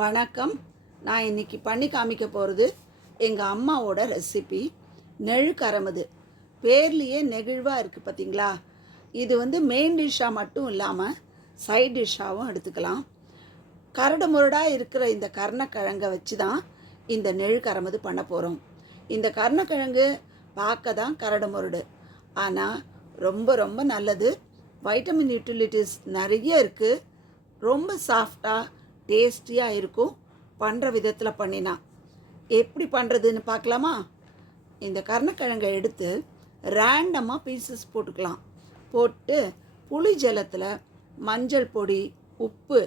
வணக்கம். நான் இன்றைக்கி பண்ணி காமிக்க போகிறது எங்கள் அம்மாவோட ரெசிபி நெழுக்கரமுது. பேர்லேயே நெகிழ்வாக இருக்குது பார்த்தீங்களா. இது மெயின் டிஷ்ஷாக மட்டும் இல்லாமல் சைட் டிஷ்ஷாகவும் எடுத்துக்கலாம். கரடு முரடாக இருக்கிற இந்த கருணக்கிழங்கை வச்சு தான் இந்த நெழுக்கரமுது பண்ண போகிறோம். இந்த கருணக்கிழங்கு பார்க்க தான் கரடு முரடு, ஆனால் ரொம்ப ரொம்ப நல்லது. வைட்டமின் யூட்டிலிட்டிஸ் நிறைய இருக்குது. ரொம்ப சாஃப்டாக டேஸ்டியாக இருக்கும். பண்ணுற விதத்தில் பண்ணினா எப்படி பண்ணுறதுன்னு பார்க்கலாமா? இந்த கருணக்கிழங்கை எடுத்து ரேண்டமாக பீசஸ் போட்டுக்கலாம். போட்டு புளி ஜலத்தில் மஞ்சள் பொடி, உப்பு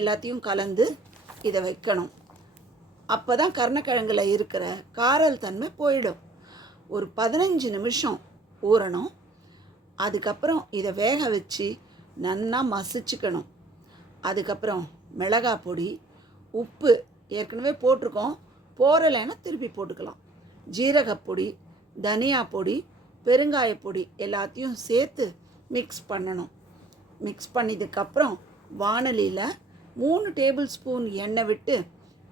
எல்லாத்தையும் கலந்து இதை வைக்கணும். அப்போ தான் கருணக்கிழங்குல இருக்கிற காரல் தன்மை போயிடும். ஒரு 15 நிமிஷம் ஊறணும். அதுக்கப்புறம் இதை வேக வச்சு நல்லா மசிச்சுக்கணும். அதுக்கப்புறம் மிளகாய் பொடி, உப்பு ஏற்கனவே போட்டிருக்கோம், போரலைன்னா திருப்பி போட்டுக்கலாம். ஜீரகப்பொடி, தனியா பொடி, பெருங்காயப்பொடி எல்லாத்தையும் சேர்த்து மிக்ஸ் பண்ணணும். மிக்ஸ் பண்ணிதுக்கப்புறம் வாணலியில் 3 டேபிள் ஸ்பூன் எண்ணெய் விட்டு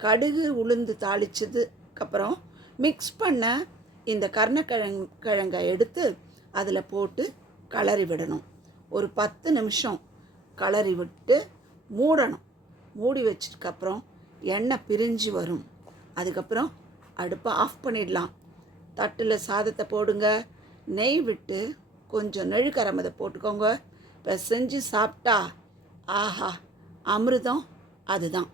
கடுகு உளுந்து தாளிச்சதுக்கப்புறம் மிக்ஸ் பண்ண இந்த கருணக்கிழங்கை எடுத்து அதில் போட்டு கிளறி விடணும். ஒரு 10 நிமிஷம் கிளறி விட்டு மூடணும். மூடி வச்சதுக்கப்புறம் எண்ணெய் பிரிஞ்சு வரும். அதுக்கப்புறம் அடுப்பை ஆஃப் பண்ணிடலாம். தட்டில் சாதத்தை போடுங்க. நெய் விட்டு கொஞ்சம் நெழுக்கரமுதை போட்டுக்கோங்க. இப்போ செஞ்சு சாப்பிட்டா ஆஹா அமிர்தம் அதுதான்.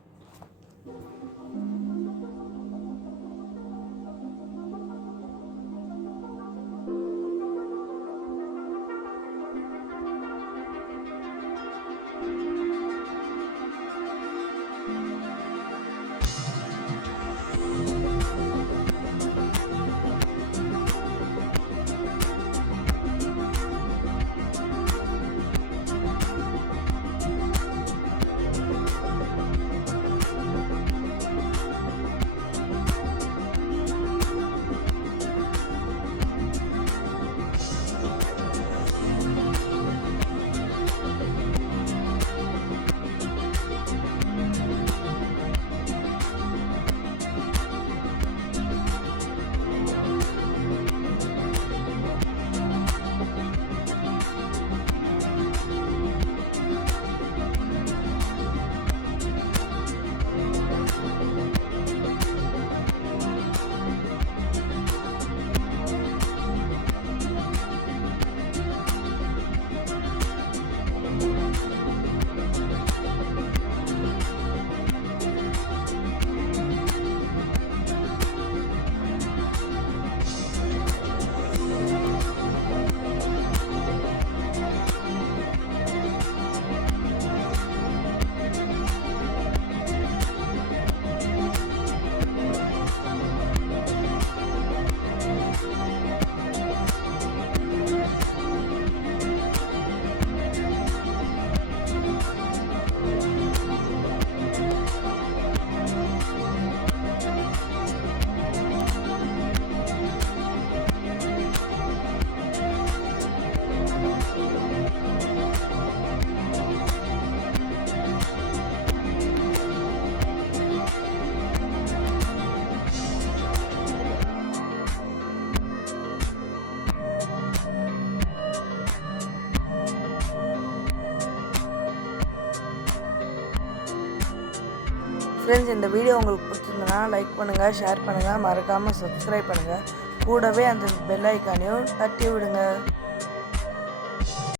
ஃப்ரெண்ட்ஸ், இந்த வீடியோ உங்களுக்கு பிடிச்சிருந்தனா லைக் பண்ணுங்கள், ஷேர் பண்ணுங்கள், மறக்காமல் சப்ஸ்கிரைப் பண்ணுங்கள். கூடவே அந்த பெல் ஐக்கானையும் தட்டி விடுங்க.